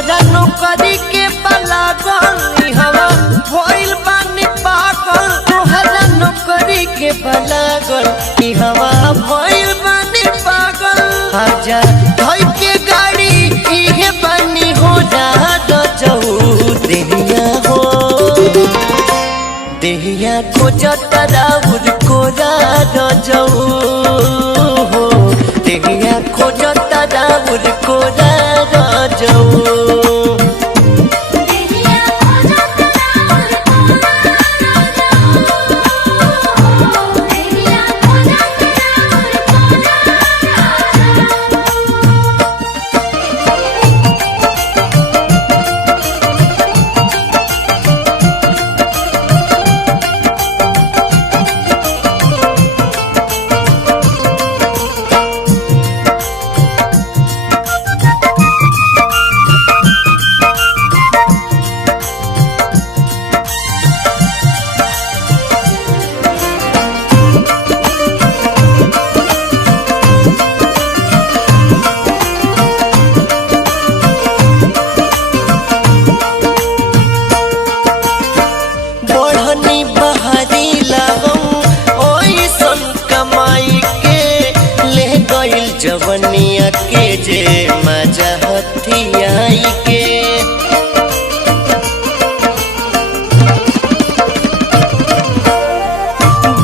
तोहरा नौकरी के बलागल हवा भइल बानी पागल। तोहरा नौकरी के बलागल हवा भइल बानी पागल। आजा धई के गाड़ी इहे बानी हो रात जाऊ देहिया हो देहिया को जतरा उर को रात जाऊ हो देहिया को जतरा उर को रात जाऊ। जवनिया के जे मजा हथियाई के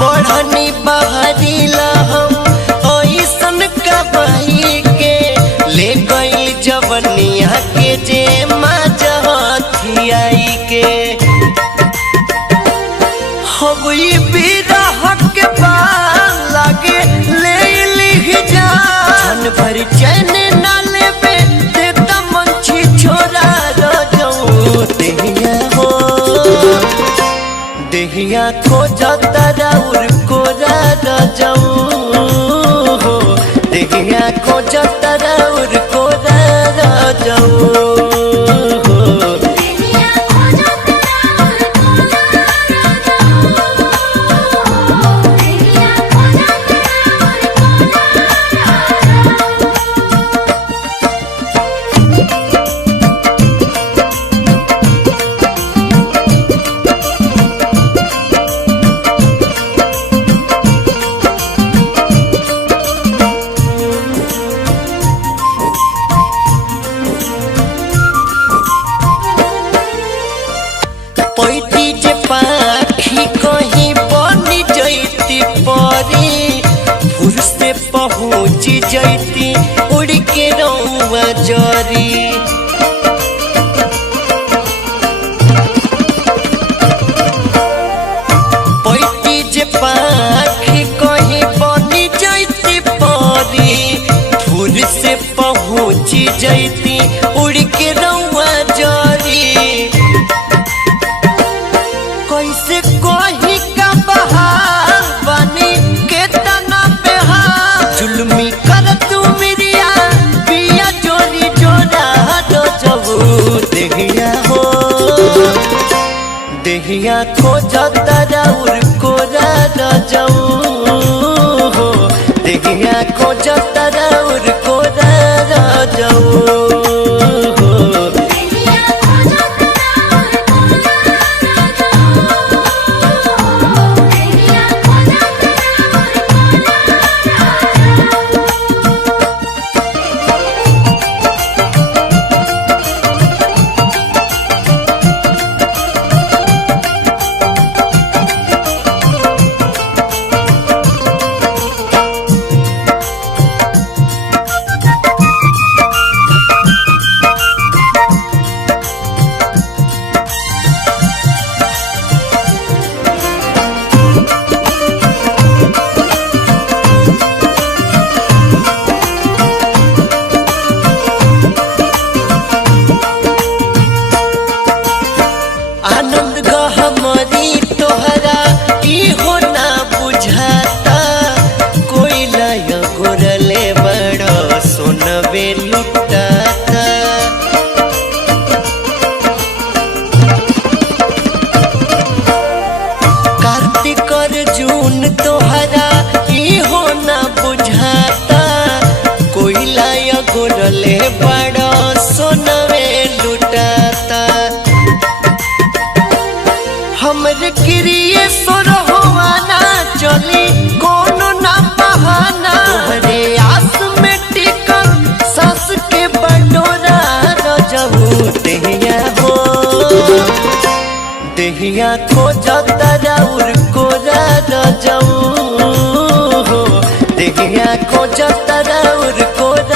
बढ़नी बहारी हम ऐसन कबाई के ले गई जवनिया के जे मजा हथियाई के हबई बिरह के बाल लागे ले ली जा भर चैन न लेबे देता मंछी छोरा जाऊ देहिया हो देहिया को जतरा उर को जाऊ हो देहिया को जतरा उर को जाऊ। पैती जे पाखी कहीं बनी जैती परी फुर से पहुँच जैती उड़ के रौआ जरी। पैती जे पाखी कहीं बनी जैती परी फुर से पहुँच जैती उड़ के रौआ जरी। कैसे कोही का बहार बनी के तना पे हार जुल्मी कर तू मिरिया पिया चोरी जोड़ा दो जाऊ देहिया हो देहिया को जतरा उर को जाऊ हो देहिया को जतरा उर को जाऊ। देहिया खोजता राउर कोरा रजऊ हो देहिया खोजता राउर कोरा